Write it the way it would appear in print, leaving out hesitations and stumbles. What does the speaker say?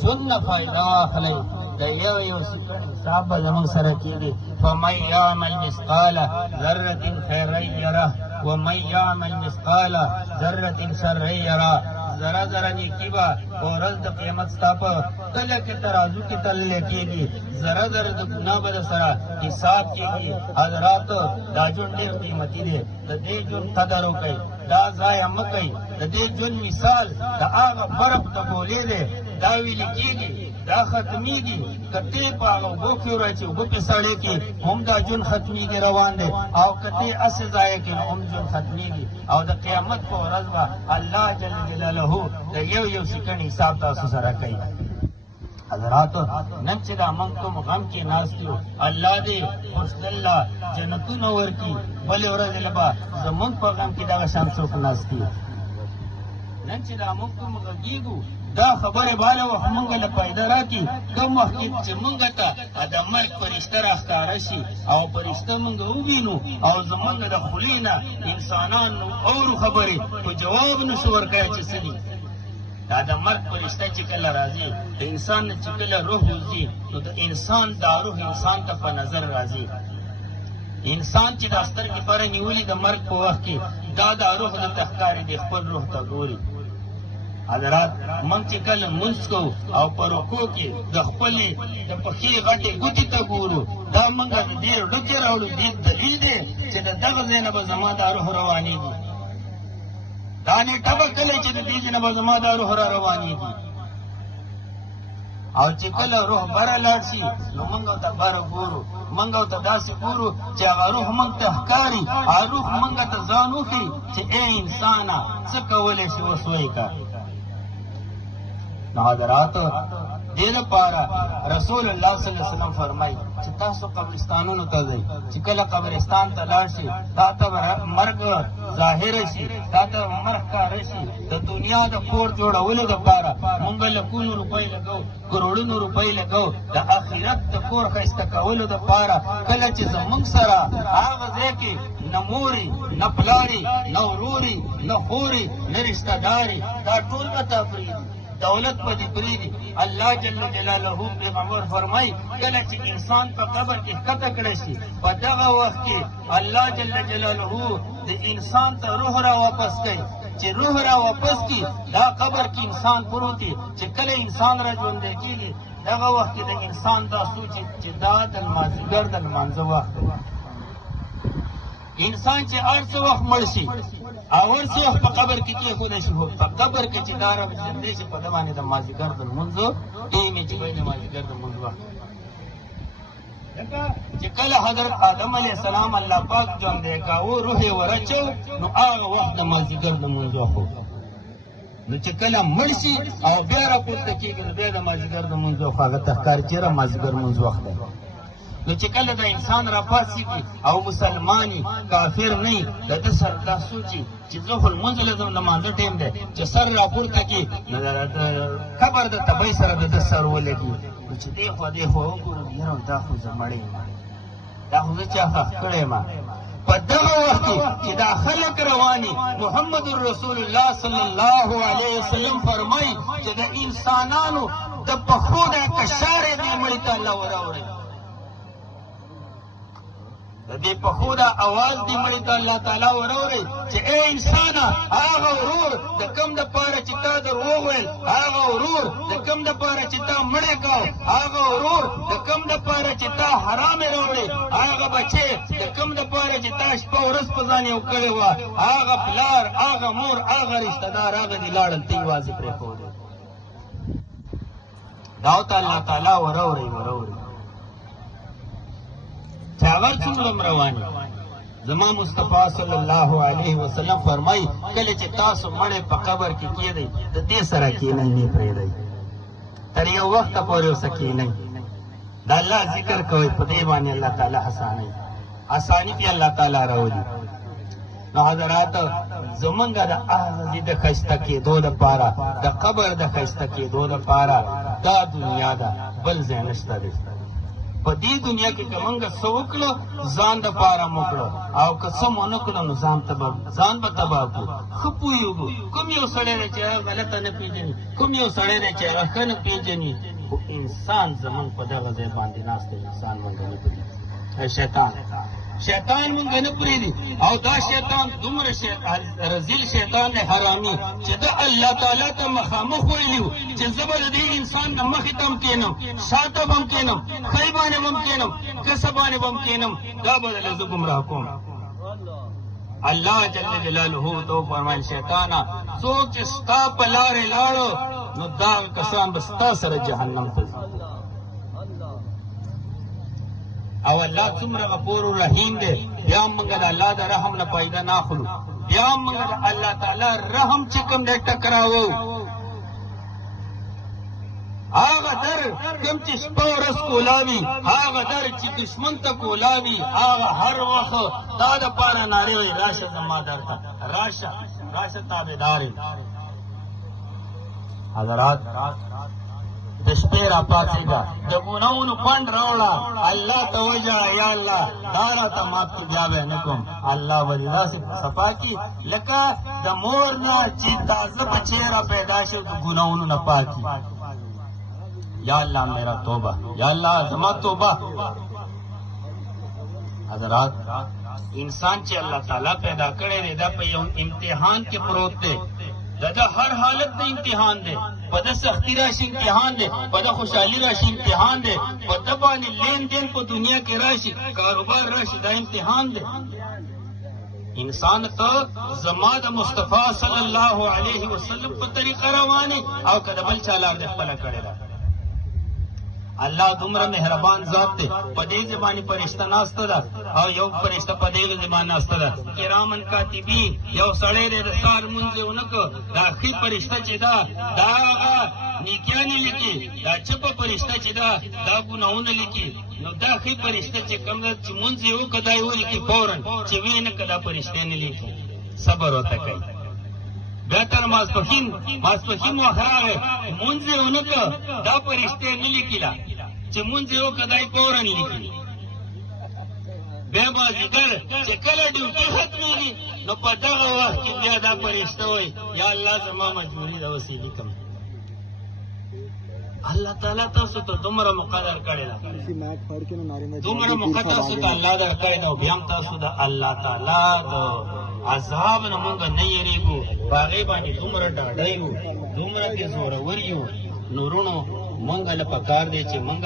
ژوند نه فایده واخلئ د یو یو سکند حساب به زموږ سره کېږي فمن یعمل مثقال ذرة خیرا یره ومن یعمل مثقال ذرة شرا یره ذره ذره نیکي به په ورځ د قیامت ستا په کله کې ترازو کې تللی کېږي ذره ذره د ګناه به سره حساب کېږي حضراتو دا ژوند ډېر قیمتي دی د دې ژوند قدر وکئ دا ضایع مه کوئ د دې ژوند مثال د هغه برق د ګولې دی دا ویلې کېږي دا ختمیږي که ته په هغه اوبو کې وراچې اوبه پې سړې کړې هم دا ژوند ختمیږي روان دی او که ته هسې ضایع کړې هم ژوند ختمیږي او د قیامت په ورځ به الله جل جلاله د یو یو سکند حساب تاسو سره کوي حضراتو نن چې دا موږ کوم غم کې ناست یو الله دې حسن الله جنتونه ورکړي بلې ورځې له به زموږ په غم کې دغه شان څوک ناست دي نن چې دا موږ کوم غږېږو دا خبرې باله وخت موږ له پیدا راکړي کوم وخت چې موږ ته د مرګ فرشته راښکاره شي او فرشته موږ ووینو او زموږ د خولې نه انسانانو اورو خبرې په جواب نشو ورکوی چې څه دي دا د مرګ فرشته چې کله راځي د انسان نه چې کله روح وځي نو د انسان دا روح انسان ته په نظر راځي انسان چې دا سترګې پره نیولي د مرګ په وخت کې دا روح دلته ښکاري دی خپل روح ته ګوري حضرات موږ چې کله لمونځ کوو او په رکوع کې د خپلې د پښې غټې ګوتې ته ګورو دا موږ د دې ډکې راوړو دې دلیل دی چې د دغه ځای نه به زما دا روح روانېږي دا نیټه به کله چې د دې ځای نه به زما دا روح را روانېږي او چې کله روح بره لاړ شي نو موږ ورته بره ګورو موږ ورته داسې ګورو چې هغه روح موږ ته ښکاري هغه روح موږ ته ځان وښي چې ای انسانه څه کولی شي اوس وایې نو حضراتو دې لپاره رسول الله صلی الله علیه وسلم فرمایي چې تاسو قبرستانونو ته ځئ چې کله قبرستان ته لاړ شي تا ته مرګ ظاهره شي تا ته مرګ ښکاره شي د دنیا د کور جوړولو دپاره مونږ لکونو روپۍ لګو کروړونو روپۍ لګو د آخرت د کور ښایسته کولو دپاره کله چې زموږ سره هغه ځای کې نه موري نه پلاري نه وروري نه خوري نه رشته داري دا ټول به تا پرېږدي دولت په دې پرېږدي الله جل جلاله پیغمبر فرمایي کله چې انسان په قبر کې ښکته کړی شي په دغه وخت کې الله جل جلاله د انسان ته روح را واپس کوي چې روح را واپس کړي دا قبر کې انسان پروت دی چې کله انسان را ژوندی کېږي دغه وخت کې د انسان دا سوچي چې دا د لمانځګر د لمانځه وخت دی انسان چې هر څه وخت مړ شي او هر څه وخت په قبر کې کېښودی شي خو په قبر کې چې دا رب ژوندی شي په ده باندې د مازدیګر د لمونځو ټیم یې چې وایي د مازدیګر د لمونځ وخت چې کله حضرت آدم علیه السلام الله پاک ژوندی کاوه روح یې ورچو نو هغه وخت د مازدیګر د لمونځ وخت نو چې کله مړ شي او بیا راپورته کېږي نو بیا د مازدیګر د لمونځ وخت هغه ته ښکاري چېرې مازدیګر لمونځ وخت دی نو چې کله د انسان راپاڅېږي او مسلماني کافر نه وي د ده سره دا سوچي چې زه خو لمونځ له ځم لمانځه ټیم دی چې سر راپورته کړي نو د قبر د تبۍ سره د ده سر ولګي نو چې دې خوا وګورم یاره دا خو زه مړی یم دا خو زه چا ښخ کړی یم په دغه وخت کې چې دا خلک رواني محمد رسول الله صلی الله علیه وسلم فرمایي چې د انسانانو د پښو دا کشار یې دې مړي ته الله وراوړئ د دې پښو دا اواز دې مړي ته الله تعالی وراوړئ چې ای انسانه هغه ورور د کوم دپاره چې تا دروغ ویل هغه ورور د کوم دپاره چې تا مړی کاو هغه ورور د کوم دپاره چې تا حرامې راوړې هغه بچې د کوم دپاره چې تا شپه ورځ په ځان یو کړې وه هغه پلار هغه مور هغه رشته دار هغه دې لاړل ته یوازې پرېښودې دا ورته الله تعالی وراوړئ چې هغه څومره رواني زما مصطفی صلی الله علیه وسلم فرمایي کله چې تاسو مړی په قبر کې کېدئ د دې سره کښېنئ نه پرېږدئ تر یو وخته پورې ورسه کښېنئ د الله ذکر کوئ په دې باندې الله تعالی اساني پې الله تعالی راولي نو حضرات زمونږ د هغه د ښایسته کېدو دپاره د قبر د ښایسته کېدو دپاره دا دنیا ده بل ځای نشته دی په دې دنیا کې که موږ څه وکړو ځان دپاره مو کړو او که څه مو نه کړو نو ځان به تباه کړو. ښه پوهېږو کوم یو سړی دی چې هغه غلطه نه پېژني، کوم یو سړی دی چې هغه ښه نه پېژني، خو انسان زمونږ په دغه ځای باندې ناست دی، انسان موږ نه پرېږدي. شیطان مونږ نه پرېږدي. او دا شیطان دومره رزیل شیطان دی حرامي چې د الله تعالی ته مخامخ ویلي و چې زه به د دې انسان نه مخې ته هم کښېنم، شاته به هم کښېنم، ښی باندې به هم کښېنم، کسه باندې به هم کښېنم، دا به دله زه ګمراه کوم. الله جل جلاله ته وفرمایل شیطانه څوک چې ستا په لارې لاړو نو دا کسان به ستا سره جهنم ته ځي. او الله څومره غفور رحیم دی، بیا هم موږ د الله د رحم نه فایده نه اخلو، بیا هم موږ د الله تعالی رحم چې کوم دی ټکراوو. هغه در کوم چې شپه ورځ کولاوي، هغه در چې دشمن ته کولاوي، هغه هر وخت تا دپاره نارې وایي راشه زما در ته، راشه راشه تابعدار یم. حضرات د شپې را پاڅېږه، د ګناهونو پنډ راوړه، الله ته وژاړه یا الله دا راته مات کړي، بیا به یې نه کوم. الله به دې داسې صفا کړي لکه د مور نه چې تازه بچی را پیدا شي د ګناهونو نه پاکي. یا الله میرا توبه، یا الله زما توبه. حضرات انسان چې الله تعالی پیدا کړی دی دا په یو امتحان کې پروت دی، دا هر حالت د امتحان دی، په د سختی راشي امتحان دی، په د خوشحالي راشي امتحان دی، په د باندې لین دین په دنیا کې راشي، کاروبار راشي، دا امتحان دی. انسان ته زما د مصطفی صلی الله علیه وسلم په طریقه روانې او که د بل چا لار دې خپله کړې ده. الله دومره مهربان ذات دی، په دې زبانې فرشته ناسته ده او یو فرشته په دې زبان ناسته ده کرامن کاتبین. یو سړی دی د سهار لمونځ یې ونه کړ، دا ښي فرشته چې ده دا هغه نیکیانې لیکي، دا چپه فرشته چې ده دا ګناهونه لیکي. نو دا ښي فرشته چې کوم ده چې لمونځ یې وکړه دا یې ولیکي فوراً، چې ویې نه کړه دا فرشتې نه لیکي. صبر ورته کوي. بیا تر ماسپښین وخت راغی لمونځ یې ونه کړه دا فرشتې نه لیکله، چې لمونځ یې وکړه دا یې فوراً لیکي. بیا مازدیګر چې کله ډیوټي ختمېږي نو په دغه وخت کې بیا دا فرشته وایي یا الله زما مجبوري ده اوس یې لیکم. الله تعالی تاسو ته دومره مقدر کړی ده، دومره موقع تاسو ته الله درکړی ده، او بیا هم تاسو د الله تعالی د عذاب نه مونږ نه یېرېږو، په هغې باندې دومره ډاډه یو، دومره پې زورور یو. نورونو مونږ له پکار دی چې مونږ